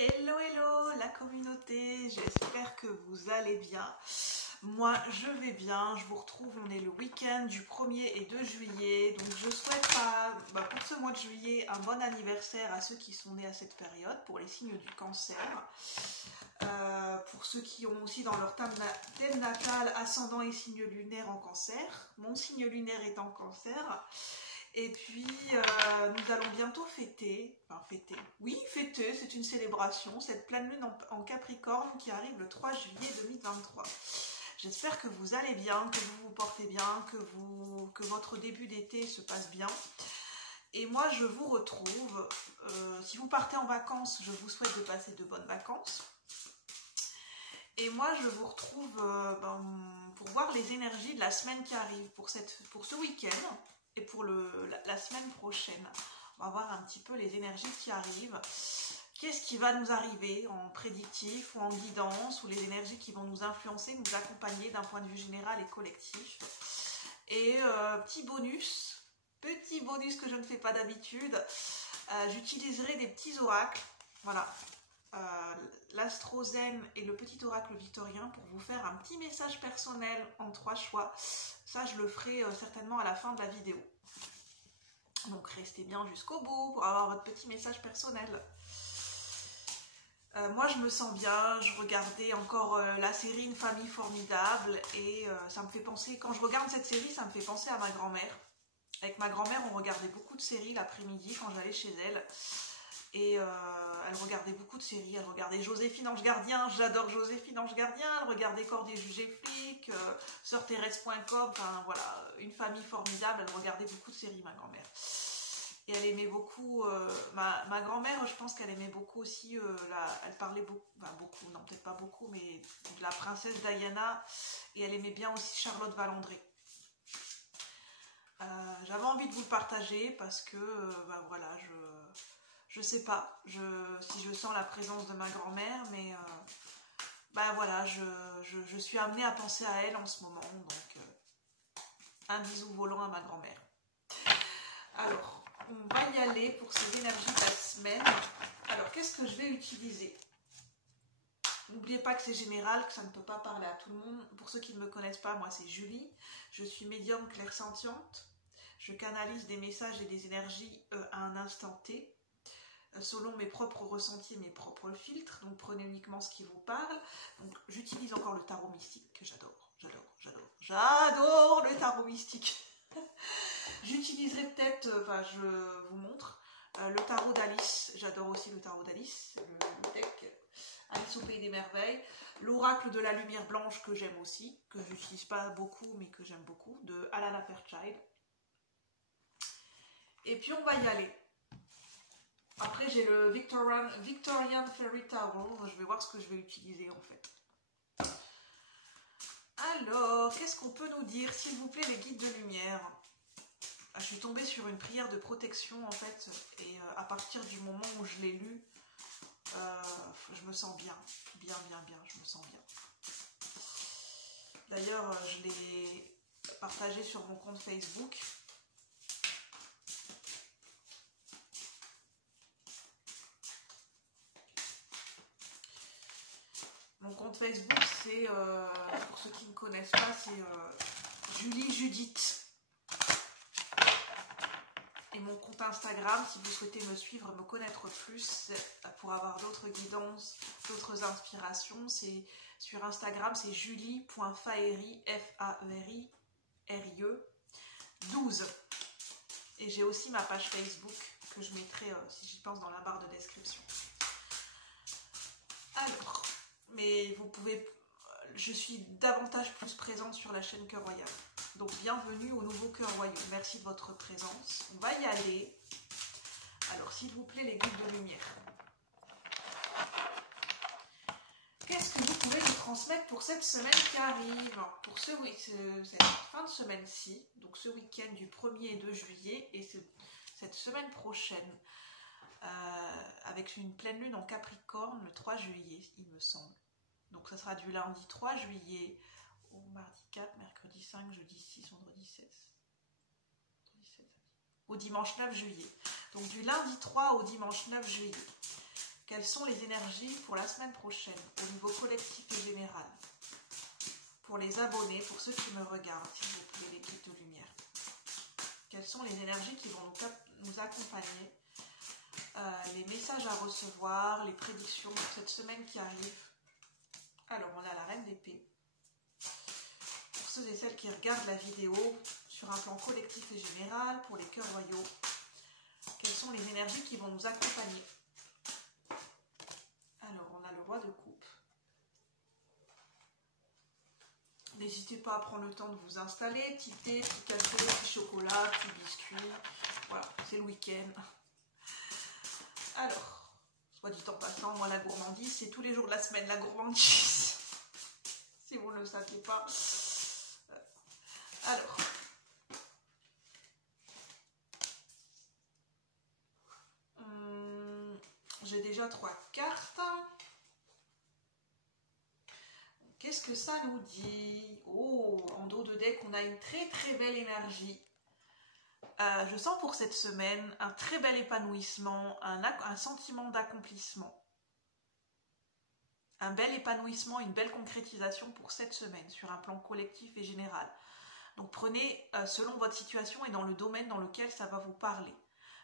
Hello, hello la communauté, j'espère que vous allez bien. Moi, je vais bien, je vous retrouve, on est le week-end du 1er et 2 juillet. Donc je souhaite pour ce mois de juillet un bon anniversaire à ceux qui sont nés à cette période, pour les signes du cancer. Pour ceux qui ont aussi dans leur thème natal, ascendant et signe lunaire en cancer. Mon signe lunaire est en cancer. Et puis, nous allons bientôt fêter, c'est une célébration, cette pleine lune en Capricorne qui arrive le 3 juillet 2023. J'espère que vous allez bien, que vous vous portez bien, que votre début d'été se passe bien. Et moi, je vous retrouve, si vous partez en vacances, je vous souhaite de passer de bonnes vacances. Et moi, je vous retrouve pour voir les énergies de la semaine qui arrive, pour ce week-end. Et pour la semaine prochaine, on va voir un petit peu les énergies qui arrivent. Qu'est-ce qui va nous arriver en prédictif ou en guidance, ou les énergies qui vont nous influencer, nous accompagner d'un point de vue général et collectif. Et petit bonus que je ne fais pas d'habitude, j'utiliserai des petits oracles, voilà, l'Astro-Zen et le petit oracle victorien pour vous faire un petit message personnel en 3 choix. Ça, je le ferai certainement à la fin de la vidéo. Donc, restez bien jusqu'au bout pour avoir votre petit message personnel. Moi, je me sens bien. Je regardais encore la série Une famille formidable et ça me fait penser, quand je regarde cette série, ça me fait penser à ma grand-mère. Avec ma grand-mère, on regardait beaucoup de séries l'après-midi quand j'allais chez elle. Et elle regardait beaucoup de séries, elle regardait Joséphine Ange Gardien, j'adore Joséphine Ange Gardien, elle regardait Corps des jugés flics, Sœur-Thérèse.com, enfin voilà, Une famille formidable, elle regardait beaucoup de séries, ma grand-mère. Et elle aimait beaucoup, ma grand-mère, je pense qu'elle aimait beaucoup aussi, elle parlait beaucoup, non peut-être pas beaucoup, mais de la princesse Diana, et elle aimait bien aussi Charlotte Valandré. J'avais envie de vous le partager parce que, voilà, je sais pas si je sens la présence de ma grand-mère, mais voilà, je suis amenée à penser à elle en ce moment, donc un bisou volant à ma grand-mère. Alors, on va y aller pour ces énergies de la semaine. Alors, qu'est-ce que je vais utiliser? N'oubliez pas que c'est général, que ça ne peut pas parler à tout le monde. Pour ceux qui ne me connaissent pas, moi c'est Julie, je suis médium clairsentiente. Je canalise des messages et des énergies à un instant T, selon mes propres ressentis et mes propres filtres, donc prenez uniquement ce qui vous parle. Donc j'utilise encore le tarot mystique, que j'adore le tarot mystique. J'utiliserai peut-être, je vous montre, le tarot d'Alice, j'adore aussi le tarot d'Alice, le deck Alice au Pays des Merveilles, l'oracle de la lumière blanche que j'aime aussi, que je n'utilise pas beaucoup mais que j'aime beaucoup, de Alana Fairchild. Et puis on va y aller. Après, j'ai le Victorian Fairy Tarot. Je vais voir ce que je vais utiliser en fait. Alors, qu'est-ce qu'on peut nous dire? S'il vous plaît, les guides de lumière. Je suis tombée sur une prière de protection en fait. Et à partir du moment où je l'ai lue, je me sens bien. Bien, je me sens bien. D'ailleurs, je l'ai partagé sur mon compte Facebook. Mon compte Facebook, c'est, pour ceux qui ne connaissent pas, c'est Julie Judith. Et mon compte Instagram, si vous souhaitez me suivre, me connaître plus, pour avoir d'autres guidances, d'autres inspirations, c'est sur Instagram, c'est julie.faerie, F-A-E-R-I-R-I-E 12. Et j'ai aussi ma page Facebook que je mettrai, si j'y pense, dans la barre de description. Alors, mais vous pouvez, je suis davantage plus présente sur la chaîne Cœur Royal. Donc bienvenue au nouveau Cœur Royal. Merci de votre présence. On va y aller. Alors s'il vous plaît, les guides de lumière. Qu'est-ce que vous pouvez nous transmettre pour cette semaine qui arrive? Pour cette fin de semaine-ci, donc ce week-end du 1er et 2 juillet et cette semaine prochaine. Avec une pleine lune en Capricorne le 3 juillet, il me semble. Donc ça sera du lundi 3 juillet au mardi 4, mercredi 5, jeudi 6, vendredi 16, au dimanche 9 juillet. Donc du lundi 3 au dimanche 9 juillet. Quelles sont les énergies pour la semaine prochaine, au niveau collectif et général? Pour les abonnés, pour ceux qui me regardent, s'il vous plaît, les guides de lumière. Quelles sont les énergies qui vont nous accompagner, les messages à recevoir, les prédictions pour cette semaine qui arrive? Alors, on a la Reine d'épée. Pour ceux et celles qui regardent la vidéo, sur un plan collectif et général, pour les cœurs royaux, quelles sont les énergies qui vont nous accompagner? Alors, on a le Roi de coupe. N'hésitez pas à prendre le temps de vous installer. Petit thé, petit café, petit chocolat, petit biscuit. Voilà, c'est le week-end. Alors, soit dit en passant, moi la gourmandise, c'est tous les jours de la semaine, la gourmandise. Si vous ne le saviez pas. Alors. J'ai déjà 3 cartes. Qu'est-ce que ça nous dit? Oh, en dos de deck, on a une très très belle énergie. Je sens pour cette semaine un très bel épanouissement, un sentiment d'accomplissement. Un bel épanouissement, une belle concrétisation pour cette semaine, sur un plan collectif et général. Donc prenez selon votre situation et dans le domaine dans lequel ça va vous parler.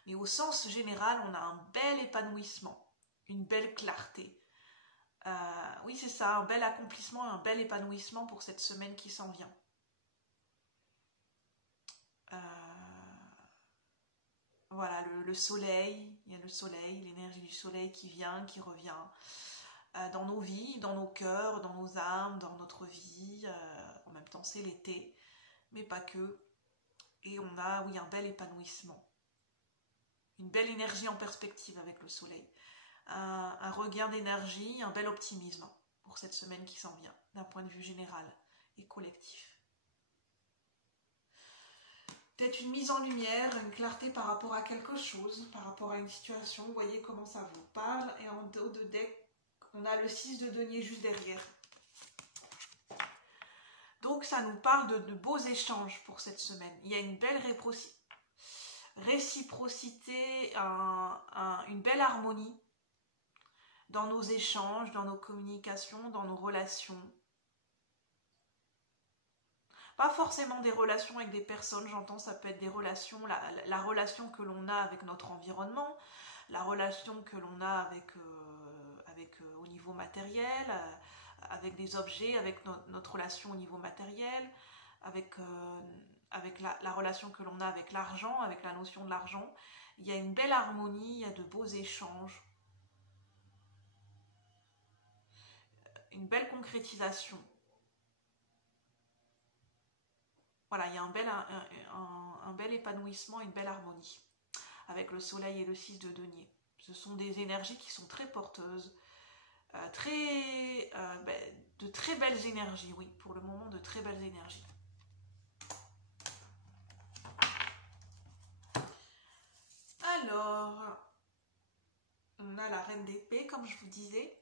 Mais au sens général, on a un bel épanouissement, une belle clarté. Oui, c'est ça, un bel accomplissement, un bel épanouissement pour cette semaine qui s'en vient. Voilà, le soleil, il y a le soleil, l'énergie du soleil qui vient, qui revient dans nos vies, dans nos cœurs, dans nos âmes, dans notre vie. En même temps, c'est l'été, mais pas que. Et on a, oui, un bel épanouissement. Une belle énergie en perspective avec le soleil. Un regain d'énergie, un bel optimisme pour cette semaine qui s'en vient, d'un point de vue général et collectif. Peut-être une mise en lumière, une clarté par rapport à quelque chose, par rapport à une situation. Vous voyez comment ça vous parle. Et en dos de deck, on a le 6 de denier juste derrière. Donc ça nous parle de beaux échanges pour cette semaine. Il y a une belle réciprocité, une belle harmonie dans nos échanges, dans nos communications, dans nos relations. Pas forcément des relations avec des personnes, j'entends, ça peut être des relations, la relation que l'on a avec notre environnement, la relation que l'on a avec au niveau matériel, avec des objets, avec notre relation au niveau matériel, avec la relation que l'on a avec l'argent, avec la notion de l'argent. Il y a une belle harmonie, il y a de beaux échanges, une belle concrétisation. Voilà, il y a un bel épanouissement, une belle harmonie avec le soleil et le 6 de denier. Ce sont des énergies qui sont très porteuses, de très belles énergies, oui, pour le moment de très belles énergies. Alors, on a la reine d'épée, comme je vous disais.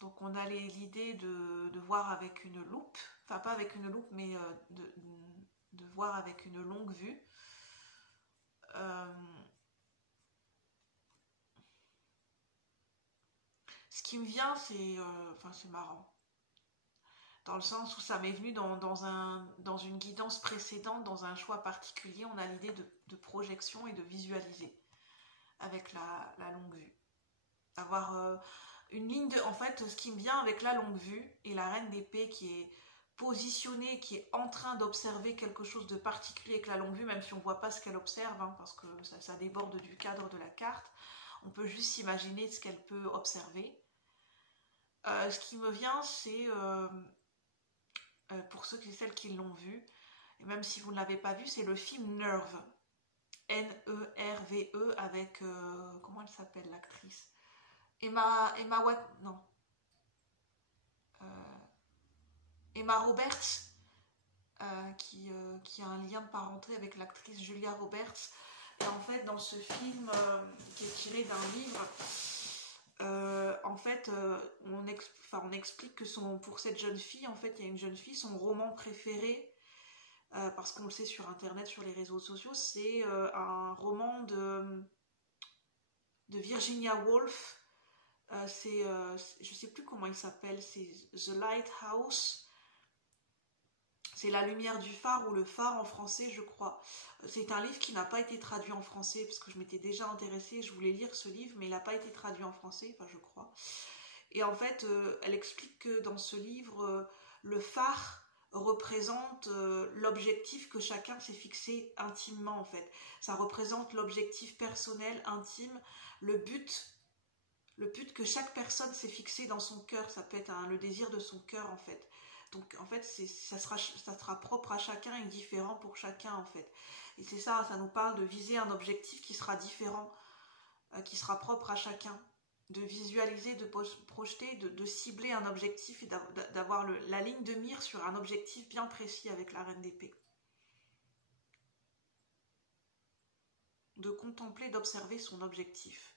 Donc on a l'idée de voir avec une loupe, enfin pas avec une loupe, mais de voir avec une longue vue. Ce qui me vient, c'est marrant, dans le sens où ça m'est venu dans une guidance précédente, dans un choix particulier, on a l'idée de projection et de visualiser avec la longue vue. Avoir une ligne de... En fait, ce qui me vient avec la longue vue et la reine d'épée qui est positionnée, qui est en train d'observer quelque chose de particulier avec la longue vue, même si on ne voit pas ce qu'elle observe, hein, parce que ça déborde du cadre de la carte, on peut juste s'imaginer ce qu'elle peut observer. Ce qui me vient, c'est, pour ceux et celles qui l'ont vu, et même si vous ne l'avez pas vu, c'est le film Nerve, N-E-R-V-E, avec, comment elle s'appelle l'actrice? Emma Roberts, qui a un lien de parenté avec l'actrice Julia Roberts. Et en fait, dans ce film qui est tiré d'un livre, on explique que pour cette jeune fille, en fait, il y a une jeune fille, son roman préféré, parce qu'on le sait sur internet, sur les réseaux sociaux, c'est un roman de Virginia Woolf. Je sais plus comment il s'appelle, c'est The Lighthouse. C'est La lumière du phare ou Le phare en français, je crois. C'est un livre qui n'a pas été traduit en français parce que je m'étais déjà intéressée, je voulais lire ce livre, mais il n'a pas été traduit en français, enfin je crois. Et en fait, elle explique que dans ce livre, le phare représente l'objectif que chacun s'est fixé intimement en fait. Ça représente l'objectif personnel, intime, le but que chaque personne s'est fixé dans son cœur. Ça peut être le désir de son cœur en fait. Donc en fait, ça sera propre à chacun et différent pour chacun en fait. Et c'est ça nous parle de viser un objectif qui sera différent, qui sera propre à chacun. De visualiser, de projeter, de cibler un objectif et d'avoir la ligne de mire sur un objectif bien précis avec la reine d'épée. De contempler, d'observer son objectif.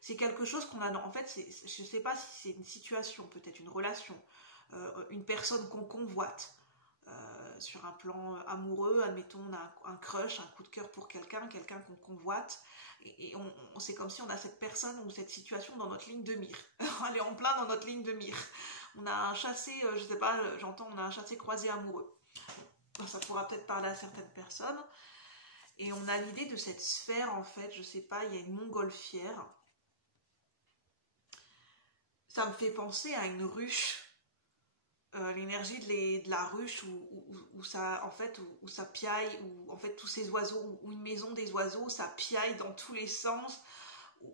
C'est quelque chose qu'on a en fait, je ne sais pas si c'est une situation, peut-être une relation, une personne qu'on convoite, sur un plan amoureux, admettons on a un crush, un coup de cœur pour quelqu'un qu'on convoite, et c'est comme si on a cette personne ou cette situation dans notre ligne de mire. Elle est en plein dans notre ligne de mire. On a un chassé, je sais pas, on a un chassé croisé amoureux. Ça pourra peut-être parler à certaines personnes. Et on a l'idée de cette sphère en fait, je sais pas, il y a une montgolfière. Ça me fait penser à une ruche. L'énergie de la ruche où ça en fait où ça piaille, où en fait tous ces oiseaux, ou une maison des oiseaux, ça piaille dans tous les sens,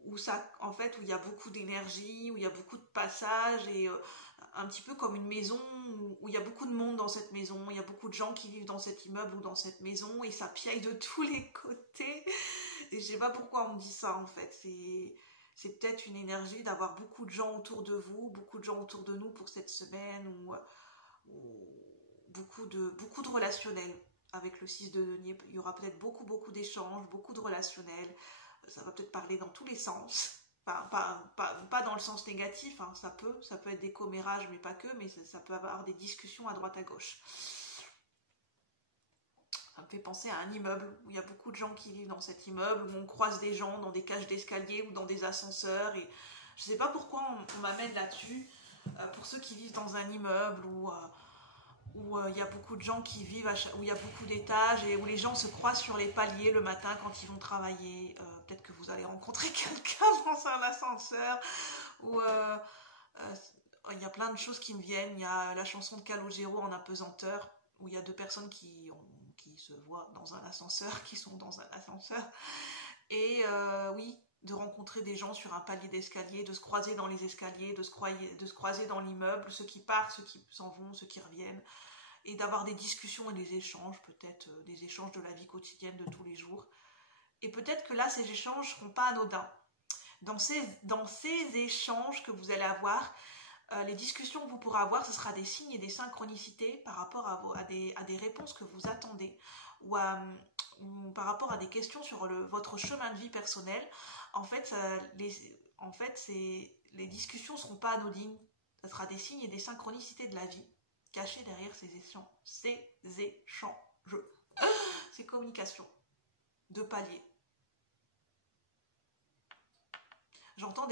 où ça en fait où il y a beaucoup d'énergie, où il y a beaucoup de passages, et un petit peu comme une maison où il y a beaucoup de monde dans cette maison, il y a beaucoup de gens qui vivent dans cet immeuble ou dans cette maison, et ça piaille de tous les côtés. Et je sais pas pourquoi on me dit ça en fait. C'est peut-être une énergie d'avoir beaucoup de gens autour de vous, beaucoup de gens autour de nous pour cette semaine, ou beaucoup de relationnels. Avec le 6 de denier, il y aura peut-être beaucoup d'échanges, beaucoup de relationnels. Ça va peut-être parler dans tous les sens. Pas dans le sens négatif, hein. Ça peut être des commérages, mais pas que, mais ça peut avoir des discussions à droite à gauche. Ça me fait penser à un immeuble où il y a beaucoup de gens qui vivent dans cet immeuble, où on croise des gens dans des cages d'escalier ou dans des ascenseurs. Et je ne sais pas pourquoi on m'amène là-dessus. Pour ceux qui vivent dans un immeuble où il y a beaucoup de gens qui vivent, où il y a beaucoup d'étages et où les gens se croisent sur les paliers le matin quand ils vont travailler. Peut-être que vous allez rencontrer quelqu'un dans un ascenseur. Où il y a plein de choses qui me viennent. Il y a la chanson de Calogero en apesanteur, où il y a deux personnes qui se voient dans un ascenseur, qui sont dans un ascenseur, et oui, de rencontrer des gens sur un palier d'escalier, de se croiser dans les escaliers, de se croiser dans l'immeuble, ceux qui partent, ceux qui s'en vont, ceux qui reviennent, et d'avoir des discussions et des échanges, peut-être des échanges de la vie quotidienne de tous les jours. Et peut-être que là, ces échanges ne seront pas anodins. Dans ces échanges que vous allez avoir, les discussions que vous pourrez avoir, ce sera des signes et des synchronicités par rapport à des réponses que vous attendez, ou par rapport à des questions sur votre chemin de vie personnel. En fait, les discussions ne seront pas anodines. Ce sera des signes et des synchronicités de la vie cachés derrière ces échanges. Ces communications de paliers. J'entends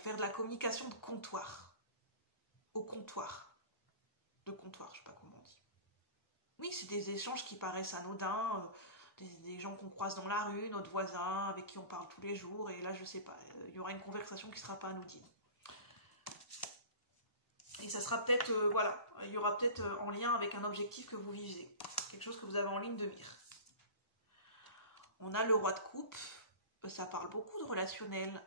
faire de la communication de comptoir. Au comptoir. De comptoir, je ne sais pas comment on dit. Oui, c'est des échanges qui paraissent anodins, des gens qu'on croise dans la rue, notre voisin, avec qui on parle tous les jours, et là, je ne sais pas, il y aura une conversation qui ne sera pas anodine. Et ça sera peut-être, il y aura peut-être en lien avec un objectif que vous visez, quelque chose que vous avez en ligne de mire. On a le roi de coupe, ça parle beaucoup de relationnel,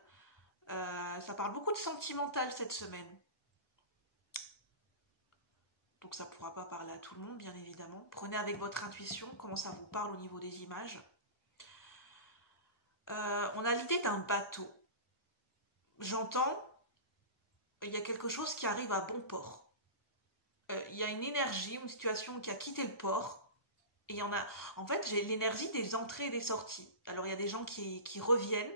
ça parle beaucoup de sentimental cette semaine. Donc ça ne pourra pas parler à tout le monde, bien évidemment. Prenez avec votre intuition comment ça vous parle au niveau des images. On a l'idée d'un bateau. J'entends, il y a quelque chose qui arrive à bon port. Il y a une énergie, une situation qui a quitté le port. Et il y en a. En fait, j'ai l'énergie des entrées et des sorties. Alors il y a des gens qui reviennent,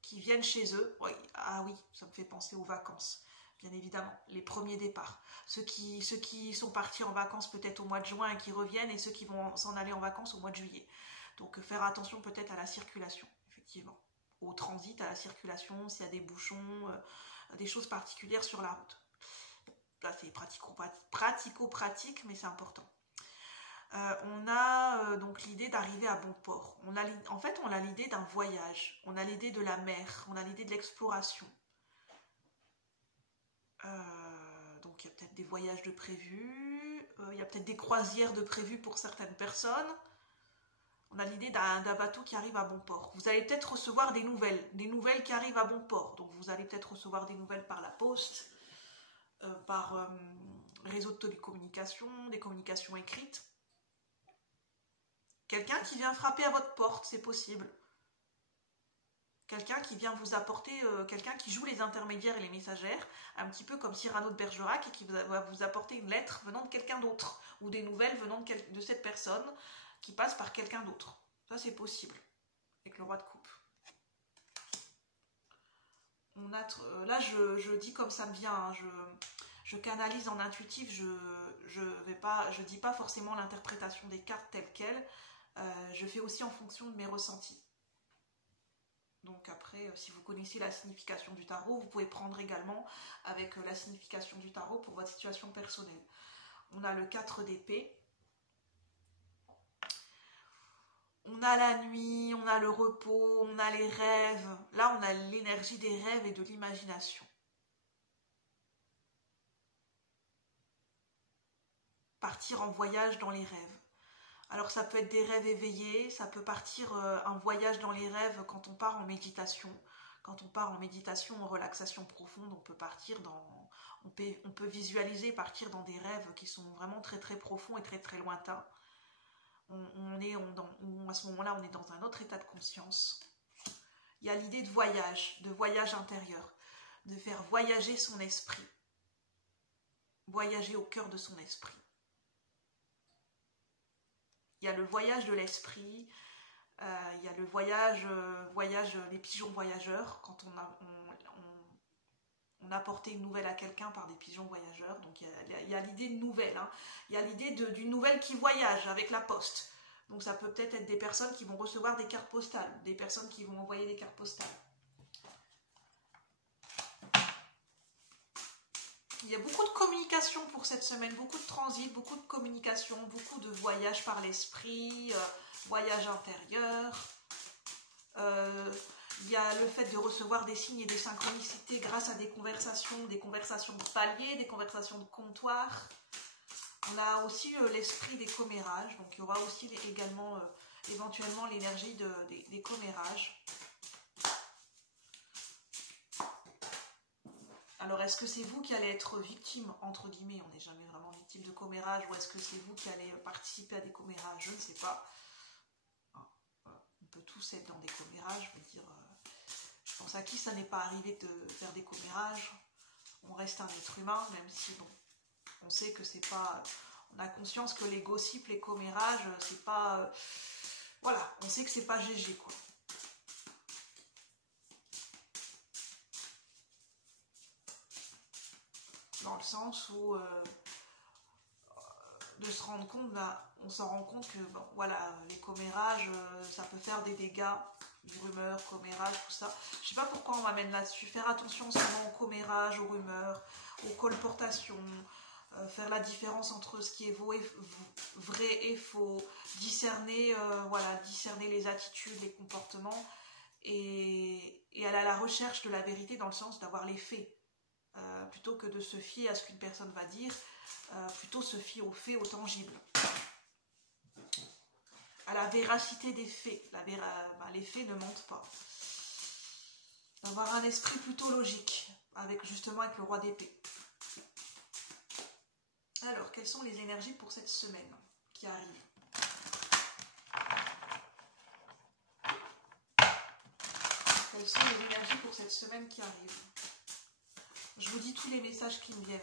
qui viennent chez eux. Oui, ah oui, ça me fait penser aux vacances. Bien évidemment, les premiers départs. Ceux qui sont partis en vacances peut-être au mois de juin et qui reviennent, et ceux qui vont s'en aller en vacances au mois de juillet. Donc faire attention peut-être à la circulation, effectivement. effectivement. Au transit, à la circulation, s'il y a des bouchons, des choses particulières sur la route. Là, c'est pratico-pratique, mais c'est important. On a donc l'idée d'arriver à bon port. En fait, on a l'idée d'un voyage. On a l'idée de la mer. On a l'idée de l'exploration. Donc, il y a peut-être des voyages de prévus. Il y a peut-être des croisières de prévues pour certaines personnes. On a l'idée d'un bateau qui arrive à bon port. Vous allez peut-être recevoir des nouvelles qui arrivent à bon port. Donc, vous allez peut-être recevoir des nouvelles par la poste, par réseau de télécommunications, des communications écrites. Quelqu'un qui vient frapper à votre porte, c'est possible. Quelqu'un qui vient vous apporter, quelqu'un qui joue les intermédiaires et les messagères, un petit peu comme Cyrano de Bergerac, et qui va vous apporter une lettre venant de quelqu'un d'autre, ou des nouvelles venant de cette personne, qui passe par quelqu'un d'autre. Ça, c'est possible, avec le roi de coupe. Là, je dis comme ça me vient, hein, je canalise en intuitif, je dis pas forcément l'interprétation des cartes telle quelle, je fais aussi en fonction de mes ressentis. Donc après, si vous connaissez la signification du tarot, vous pouvez prendre également avec la signification du tarot pour votre situation personnelle. On a le 4 d'épée. On a la nuit, on a le repos, on a les rêves. Là, on a l'énergie des rêves et de l'imagination. Partir en voyage dans les rêves. Alors ça peut être des rêves éveillés, ça peut partir un voyage dans les rêves quand on part en méditation. Quand on part en méditation, en relaxation profonde, on peut partir dans... On peut visualiser partir dans des rêves qui sont vraiment très très profonds et très très lointains. À ce moment-là, on est dans un autre état de conscience. Il y a l'idée de voyage intérieur, de faire voyager son esprit, voyager au cœur de son esprit. Il y a le voyage de l'esprit, il y a le voyage les pigeons voyageurs, quand on apportait une nouvelle à quelqu'un par des pigeons voyageurs. Donc il y a l'idée de nouvelle, hein. Il y a l'idée d'une nouvelle qui voyage avec la poste. Donc ça peut peut-être être des personnes qui vont recevoir des cartes postales, des personnes qui vont envoyer des cartes postales. Il y a beaucoup de communication pour cette semaine, beaucoup de transit, beaucoup de communication, beaucoup de voyage par l'esprit, voyage intérieur. Il y a le fait de recevoir des signes et des synchronicités grâce à des conversations de paliers, des conversations de comptoir. On a aussi l'esprit des commérages, donc il y aura aussi également éventuellement l'énergie des commérages. Alors, est-ce que c'est vous qui allez être victime, entre guillemets, on n'est jamais vraiment victime de commérage, ou est-ce que c'est vous qui allez participer à des commérages? Je ne sais pas. On peut tous être dans des commérages, je veux dire, je pense à qui ça n'est pas arrivé de faire des commérages. On reste un être humain, même si, bon, on sait que c'est pas... On a conscience que les gossips, les commérages, c'est pas... voilà, on sait que c'est pas GG, quoi. Dans le sens où de se rendre compte, on s'en rend compte que bon, voilà, les commérages, ça peut faire des dégâts, rumeurs, commérages, tout ça. Je sais pas pourquoi on m'amène là-dessus. Faire attention en ce moment aux commérages, aux rumeurs, aux colportations, faire la différence entre ce qui est vrai et faux, discerner, discerner les attitudes, les comportements, et aller à la recherche de la vérité dans le sens d'avoir les faits. Plutôt que de se fier à ce qu'une personne va dire, plutôt se fier aux faits, aux tangibles, à la véracité des faits. Les faits ne mentent pas. D'avoir un esprit plutôt logique, justement avec le roi d'épée. Alors, quelles sont les énergies pour cette semaine qui arrive? Quelles sont les énergies pour cette semaine qui arrive? Je vous dis tous les messages qui me viennent.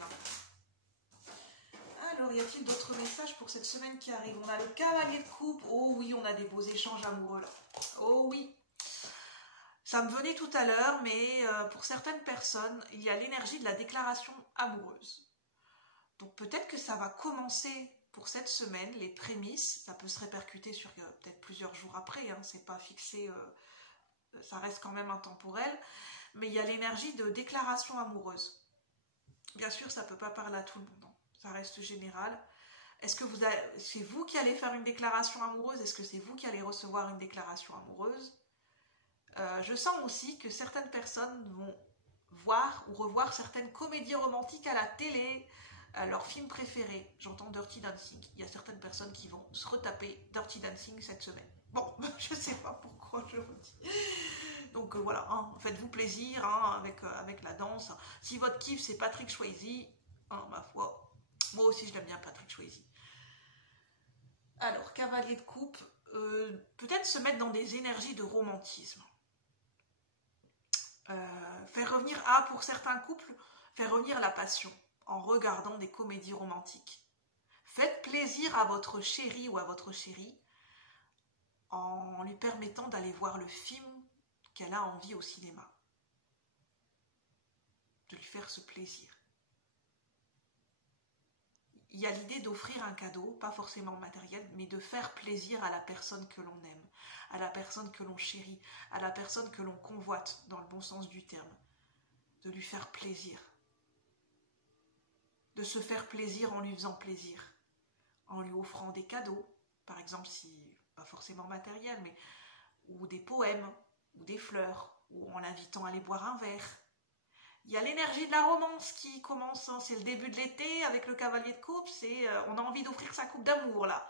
Alors, y a-t-il d'autres messages pour cette semaine qui arrive? On a le cavalier de coupe. Oh oui, on a des beaux échanges amoureux là. Oh oui. Ça me venait tout à l'heure, mais pour certaines personnes, il y a l'énergie de la déclaration amoureuse. Donc peut-être que ça va commencer pour cette semaine, les prémices. Ça peut se répercuter sur peut-être plusieurs jours après. Hein, c'est pas fixé ça reste quand même intemporel, mais il y a l'énergie de déclaration amoureuse. Bien sûr, ça ne peut pas parler à tout le monde, hein. Ça reste général. Est-ce que c'est vous qui allez faire une déclaration amoureuse? Est-ce que c'est vous qui allez recevoir une déclaration amoureuse? Je sens aussi que certaines personnes vont voir ou revoir certaines comédies romantiques à la télé, leur film préféré. J'entends Dirty Dancing. Il y a certaines personnes qui vont se retaper Dirty Dancing cette semaine. Bon, je sais pas pourquoi je le dis. Donc voilà, hein, faites-vous plaisir hein, avec la danse. Si votre kiff c'est Patrick Swayze, hein, ma foi, moi aussi je l'aime bien Patrick Swayze. Alors, cavalier de coupe, peut-être se mettre dans des énergies de romantisme. Faire revenir, pour certains couples, faire revenir la passion en regardant des comédies romantiques. Faites plaisir à votre chéri ou à votre chérie en lui permettant d'aller voir le film qu'elle a envie au cinéma. De lui faire ce plaisir. Il y a l'idée d'offrir un cadeau, pas forcément matériel, mais de faire plaisir à la personne que l'on aime, à la personne que l'on chérit, à la personne que l'on convoite, dans le bon sens du terme. De lui faire plaisir. De se faire plaisir en lui faisant plaisir. En lui offrant des cadeaux, par exemple, si pas forcément matériel, mais ou des poèmes, ou des fleurs, ou en l'invitant à aller boire un verre. Il y a l'énergie de la romance qui commence, hein. C'est le début de l'été avec le cavalier de coupe, on a envie d'offrir sa coupe d'amour là.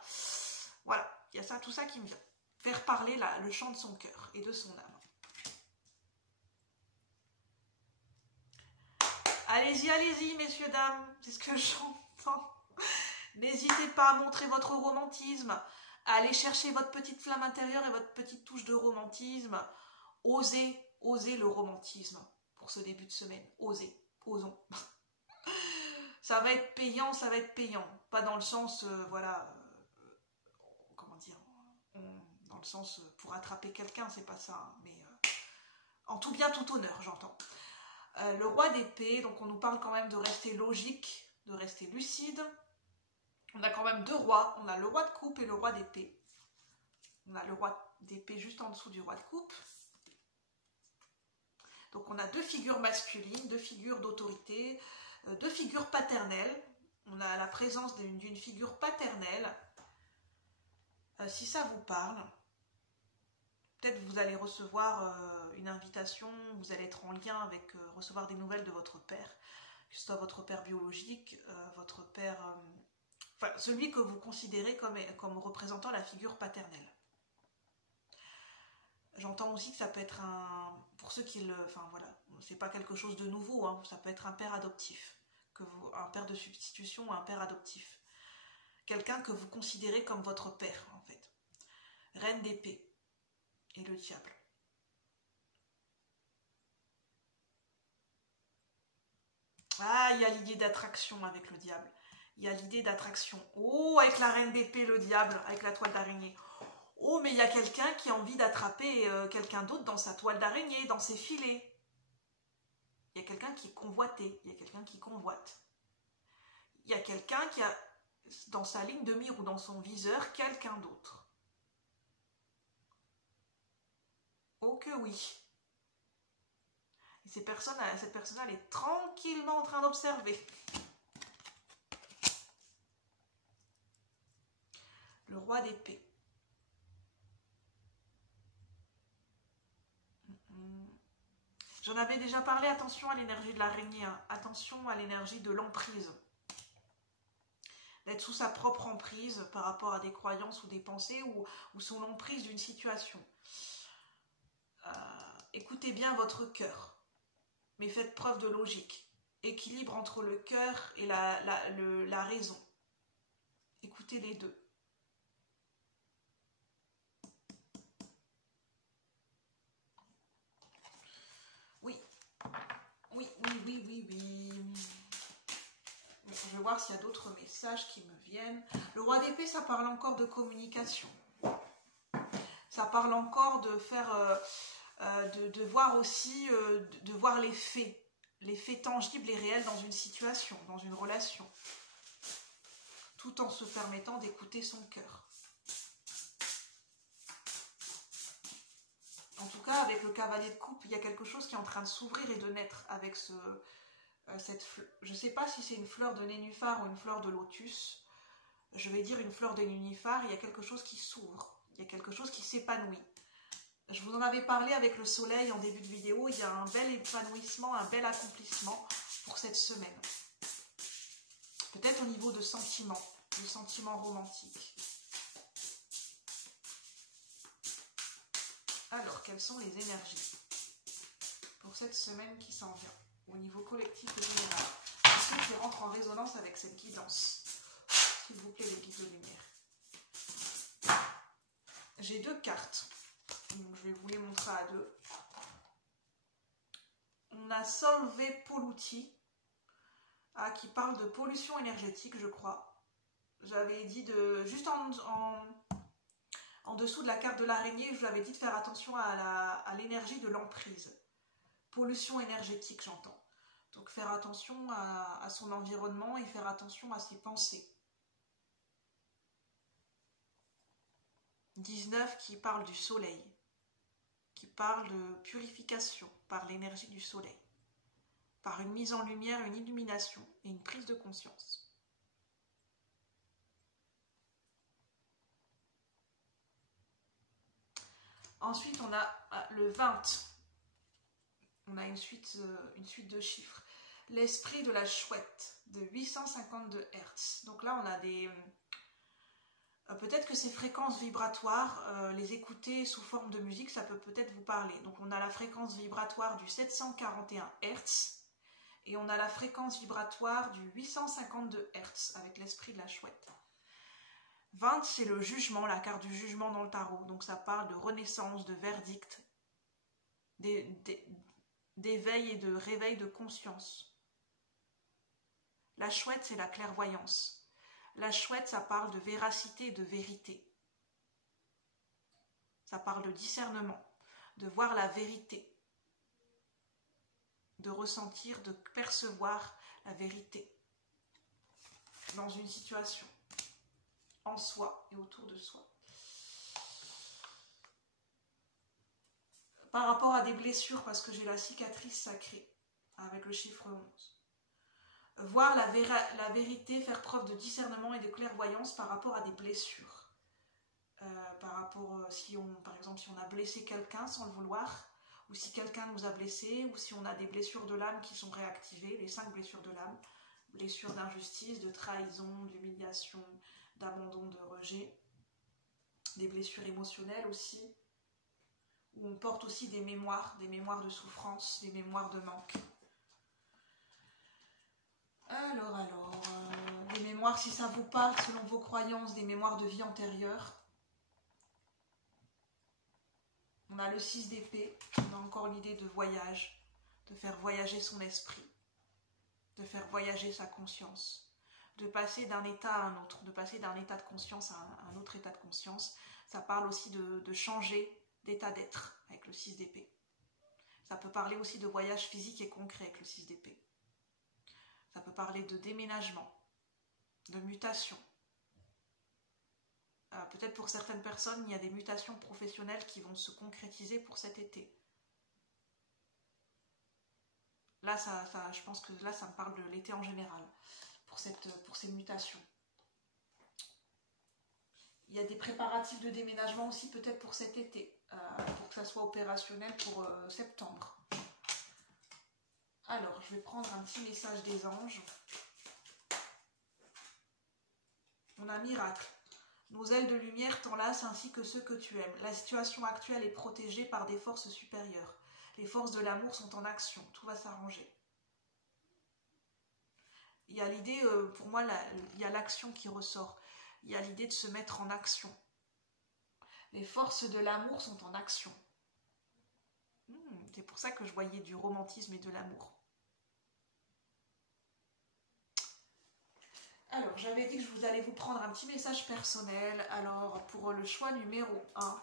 Voilà, il y a ça, tout ça qui me vient. Faire parler le chant de son cœur et de son âme. Allez-y, allez-y, messieurs, dames, c'est ce que j'entends. N'hésitez pas à montrer votre romantisme, à aller chercher votre petite flamme intérieure et votre petite touche de romantisme. Osez le romantisme. Pour ce début de semaine, osons. Ça va être payant, pas dans le sens, comment dire, dans le sens pour attraper quelqu'un, c'est pas ça, hein, mais en tout bien, tout honneur, j'entends. Le roi d'épée, donc on nous parle quand même de rester logique, de rester lucide. On a quand même deux rois, on a le roi de coupe et le roi d'épée. On a le roi d'épée juste en dessous du roi de coupe. Donc on a deux figures masculines, deux figures d'autorité, deux figures paternelles. On a la présence d'une figure paternelle. Si ça vous parle, peut-être vous allez recevoir une invitation, vous allez être en lien avec recevoir des nouvelles de votre père, que ce soit votre père biologique, votre père, celui que vous considérez comme représentant la figure paternelle. J'entends aussi que ça peut être pour ceux qui c'est pas quelque chose de nouveau, hein, ça peut être un père adoptif, un père de substitution ou un père adoptif. Quelqu'un que vous considérez comme votre père, en fait. Reine d'épée et le diable. Ah, il y a l'idée d'attraction avec le diable. Il y a l'idée d'attraction. Oh, avec la reine d'épée, le diable, avec la toile d'araignée. Oh, mais il y a quelqu'un qui a envie d'attraper quelqu'un d'autre dans sa toile d'araignée, dans ses filets. Il y a quelqu'un qui est convoité, il y a quelqu'un qui convoite. Il y a quelqu'un qui a dans sa ligne de mire ou dans son viseur quelqu'un d'autre. Oh que oui. Et cette personne, elle est tranquillement en train d'observer. Le roi d'épée. J'en avais déjà parlé, attention à l'énergie de l'araignée, hein. Attention à l'énergie de l'emprise. D'être sous sa propre emprise par rapport à des croyances ou des pensées ou sous l'emprise d'une situation. Écoutez bien votre cœur, mais faites preuve de logique. Équilibre entre le cœur et la raison. Écoutez les deux. Oui. Je vais voir s'il y a d'autres messages qui me viennent. Le roi d'épée, ça parle encore de communication. Ça parle encore de faire, de voir aussi, de voir les faits tangibles et réels dans une situation, dans une relation, tout en se permettant d'écouter son cœur. En tout cas, avec le cavalier de coupe, il y a quelque chose qui est en train de s'ouvrir et de naître avec cette fleur. Je ne sais pas si c'est une fleur de nénuphar ou une fleur de lotus. Je vais dire une fleur de nénuphar. Il y a quelque chose qui s'ouvre. Il y a quelque chose qui s'épanouit. Je vous en avais parlé avec le soleil en début de vidéo. Il y a un bel épanouissement, un bel accomplissement pour cette semaine. Peut-être au niveau de sentiments romantiques. Alors, quelles sont les énergies pour cette semaine qui s'en vient, au niveau collectif et général? Ensuite, je rentre en résonance avec cette guidance. S'il vous plaît, les guides de lumière. J'ai 2 cartes, donc je vais vous les montrer à 2. On a Solveig Polluti, qui parle de pollution énergétique, je crois. J'avais dit juste en dessous de la carte de l'araignée, je vous avais dit de faire attention à l'énergie de l'emprise. Pollution énergétique, j'entends. Donc faire attention à son environnement et faire attention à ses pensées. 19 qui parle du soleil, qui parle de purification par l'énergie du soleil, par une mise en lumière, une illumination et une prise de conscience. Ensuite, on a le 20. On a une suite de chiffres. L'esprit de la chouette de 852 Hz. Donc là, on a des... peut-être que ces fréquences vibratoires, les écouter sous forme de musique, ça peut peut-être vous parler. Donc on a la fréquence vibratoire du 741 Hz et on a la fréquence vibratoire du 852 Hz avec l'esprit de la chouette. 20, c'est le jugement, la carte du jugement dans le tarot. Donc ça parle de renaissance, de verdict, d'éveil et de réveil de conscience. La chouette, c'est la clairvoyance. La chouette, ça parle de véracité et de vérité. Ça parle de discernement, de voir la vérité, de ressentir, de percevoir la vérité dans une situation, en soi et autour de soi. Par rapport à des blessures, parce que j'ai la cicatrice sacrée avec le chiffre 11. Voir la vérité, faire preuve de discernement et de clairvoyance par rapport à des blessures. Par rapport, par exemple, si on a blessé quelqu'un sans le vouloir, ou si quelqu'un nous a blessés, ou si on a des blessures de l'âme qui sont réactivées, les 5 blessures de l'âme, blessures d'injustice, de trahison, d'humiliation, d'abandon, de rejet, des blessures émotionnelles aussi, où on porte aussi des mémoires de souffrance, des mémoires de manque. Alors, des mémoires, si ça vous parle, selon vos croyances, des mémoires de vie antérieure. On a le 6 d'épée, on a encore l'idée de voyage, de faire voyager son esprit, de faire voyager sa conscience, de passer d'un état à un autre, de passer d'un état de conscience à un autre état de conscience. Ça parle aussi de changer d'état d'être avec le 6 d'épée. Ça peut parler aussi de voyage physique et concret avec le 6 d'épée. Ça peut parler de déménagement, de mutation. Peut-être pour certaines personnes, il y a des mutations professionnelles qui vont se concrétiser pour cet été. Là, je pense que là, ça me parle de l'été en général, pour ces mutations. Il y a des préparatifs de déménagement aussi, peut-être pour cet été, pour que ça soit opérationnel pour septembre. Alors, je vais prendre un petit message des anges. On a miracle. Nos ailes de lumière t'enlacent ainsi que ceux que tu aimes. La situation actuelle est protégée par des forces supérieures. Les forces de l'amour sont en action. Tout va s'arranger. Il y a l'idée, pour moi, il y a l'action qui ressort. Il y a l'idée de se mettre en action. Les forces de l'amour sont en action. C'est pour ça que je voyais du romantisme et de l'amour. Alors, j'avais dit que je vous allais vous prendre un petit message personnel. Alors, pour le choix numéro 1,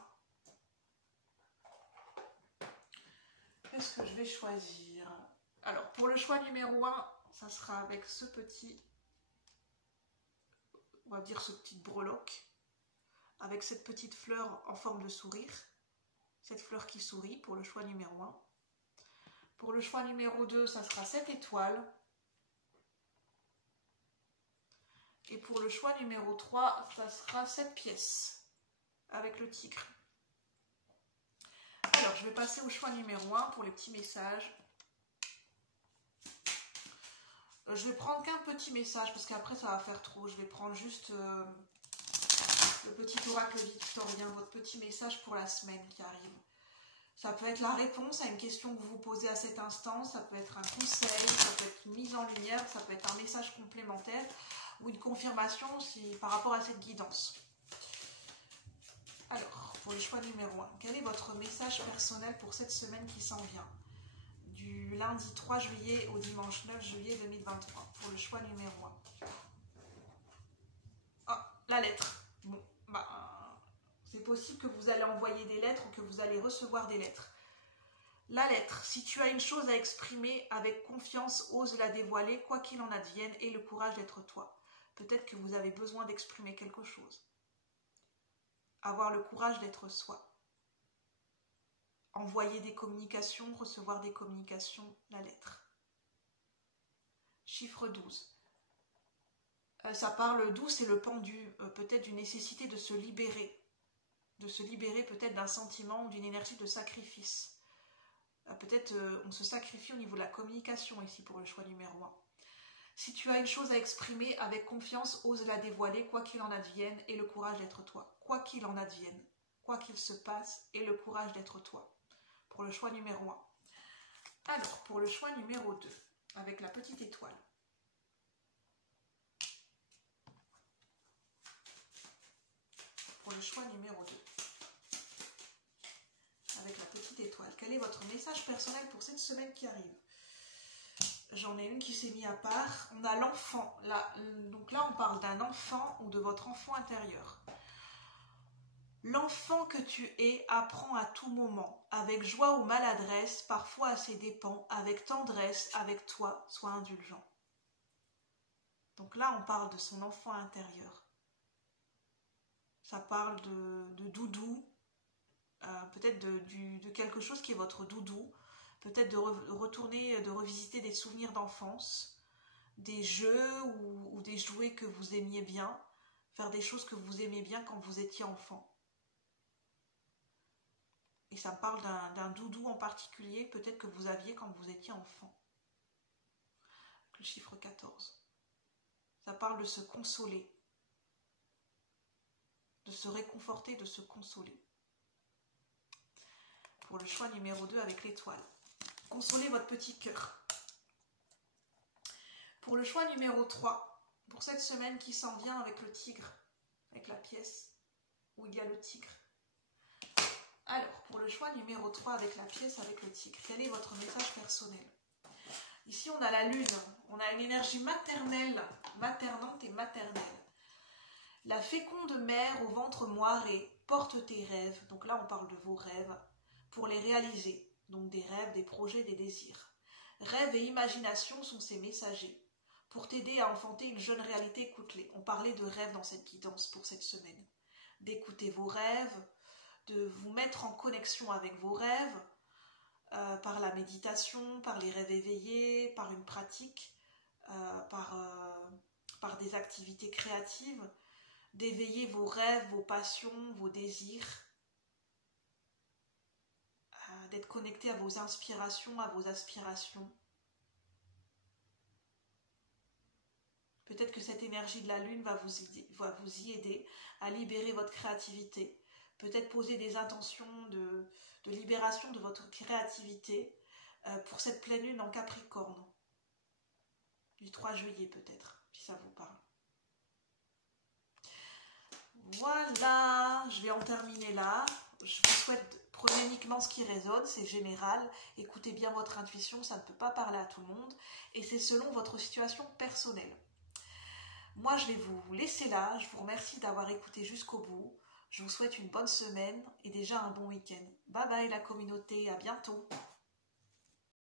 qu'est-ce que je vais choisir? Alors, pour le choix numéro 1, ça sera avec ce petit, on va dire ce petit breloque, avec cette petite fleur en forme de sourire. cette fleur qui sourit pour le choix numéro 1. Pour le choix numéro 2, ça sera cette étoile. Et pour le choix numéro 3, ça sera cette pièce avec le tigre. Alors, je vais passer au choix numéro 1 pour les petits messages. Je vais prendre qu'un petit message parce qu'après ça va faire trop. Je vais prendre juste le petit oracle victorien, votre petit message pour la semaine qui arrive. Ça peut être la réponse à une question que vous vous posez à cet instant, ça peut être un conseil, ça peut être une mise en lumière, ça peut être un message complémentaire ou une confirmation par rapport à cette guidance. Alors, pour le choix numéro 1, quel est votre message personnel pour cette semaine qui s'en vient? Du lundi 3 juillet au dimanche 9 juillet 2023, pour le choix numéro 1. Ah, la lettre. Bon, c'est possible que vous allez envoyer des lettres ou que vous allez recevoir des lettres. La lettre, si tu as une chose à exprimer avec confiance, ose la dévoiler, quoi qu'il en advienne, et le courage d'être toi. Peut-être que vous avez besoin d'exprimer quelque chose. Avoir le courage d'être soi. Envoyer des communications, recevoir des communications, la lettre. Chiffre 12. Ça parle 12, c'est le pendu, peut-être d'une nécessité de se libérer. De se libérer peut-être d'un sentiment ou d'une énergie de sacrifice. Peut-être on se sacrifie au niveau de la communication ici pour le choix numéro 1. Si tu as une chose à exprimer avec confiance, ose la dévoiler, quoi qu'il en advienne, et le courage d'être toi. Quoi qu'il en advienne, quoi qu'il se passe, et le courage d'être toi. Pour le choix numéro 1. Alors, pour le choix numéro 2, avec la petite étoile. Pour le choix numéro 2, avec la petite étoile. Quel est votre message personnel pour cette semaine qui arrive? J'en ai une qui s'est mise à part. On a l'enfant. Donc là, on parle d'un enfant ou de votre enfant intérieur. L'enfant que tu es apprend à tout moment, avec joie ou maladresse, parfois à ses dépens, avec tendresse, avec toi, sois indulgent. Donc là, on parle de son enfant intérieur. Ça parle de doudou, peut-être de quelque chose qui est votre doudou, peut-être de retourner, de revisiter des souvenirs d'enfance, des jeux ou des jouets que vous aimiez bien, faire des choses que vous aimiez bien quand vous étiez enfant. Et ça me parle d'un doudou en particulier, peut-être que vous aviez quand vous étiez enfant. Le chiffre 14. Ça parle de se consoler, de se réconforter, de se consoler. Pour le choix numéro 2 avec l'étoile. Consolez votre petit cœur. Pour le choix numéro 3, pour cette semaine qui s'en vient avec le tigre, avec la pièce où il y a le tigre. Alors, pour le choix numéro 3 avec la pièce avec le tigre, quel est votre message personnel? Ici, on a la lune, on a une énergie maternelle, maternante et maternelle. La féconde mère au ventre moiré porte tes rêves, donc là on parle de vos rêves, pour les réaliser, donc des rêves, des projets, des désirs. Rêves et imagination sont ses messagers. Pour t'aider à enfanter une jeune réalité, écoute-les. On parlait de rêves dans cette guidance pour cette semaine. D'écouter vos rêves, de vous mettre en connexion avec vos rêves, par la méditation, par les rêves éveillés, par une pratique, par des activités créatives, d'éveiller vos rêves, vos passions, vos désirs, d'être connecté à vos inspirations, à vos aspirations. Peut-être que cette énergie de la lune va vous y aider à libérer votre créativité. Peut-être poser des intentions de libération de votre créativité pour cette pleine lune en Capricorne. Du 3 juillet peut-être, si ça vous parle. Voilà, je vais en terminer là. Je vous souhaite, prenez uniquement ce qui résonne, c'est général. Écoutez bien votre intuition, ça ne peut pas parler à tout le monde. Et c'est selon votre situation personnelle. Moi, je vais vous laisser là. Je vous remercie d'avoir écouté jusqu'au bout. Je vous souhaite une bonne semaine et déjà un bon week-end. Bye bye la communauté, à bientôt.